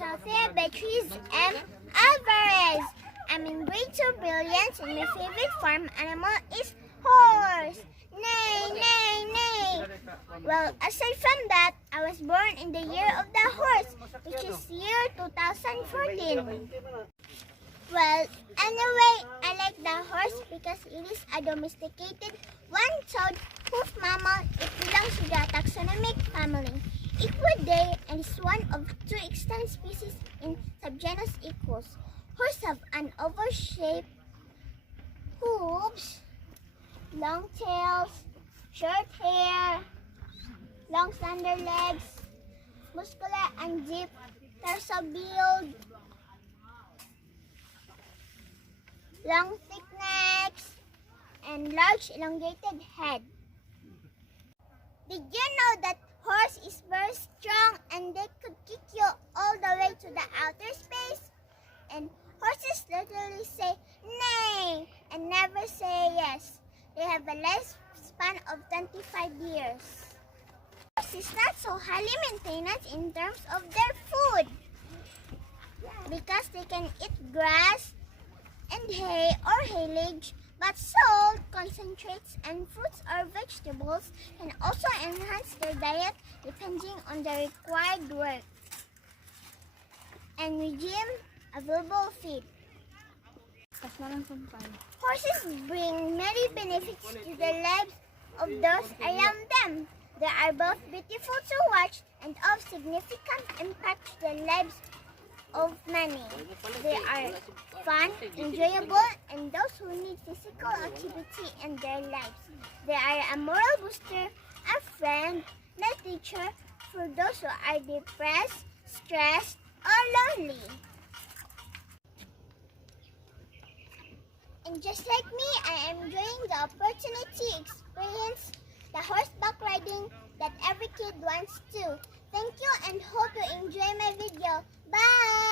Sophia Beatrice M. Alvarez. I'm in grade 2 brilliance and my favorite farm animal is horse. Nay, nay, nay. Well, aside from that, I was born in the year of the horse, which is year 2014. Well, anyway, I like the horse because it is a domesticated one-toed hoof mammal. It belongs to the taxonomic family Equidae and is one of two extant species in subgenus Equus. Horses have an oval-shaped hooves, long tails, short hair, long slender legs, muscular and deep dorsal build, long thick necks, and large elongated head. Did you know that horse is very strong and they could kick you all the way to the outer space? And horses literally say nay and never say yes. They have a lifespan of 25 years. Horse is not so highly maintained in terms of their food because they can eat grass and hay or haylage, but salt, concentrates, and fruits or vegetables can also enhance their diet depending on the required work and regime available feed. Horses bring many benefits to the lives of those around them. They are both beautiful to watch and of significant impact to the lives of many. They are fun, enjoyable, and those who need physical activity in their lives. They are a moral booster, a friend, and a teacher for those who are depressed, stressed, or lonely. And just like me, I am enjoying the opportunity to experience the horseback riding that every kid wants to. Thank you and hope you enjoy my video. Bye!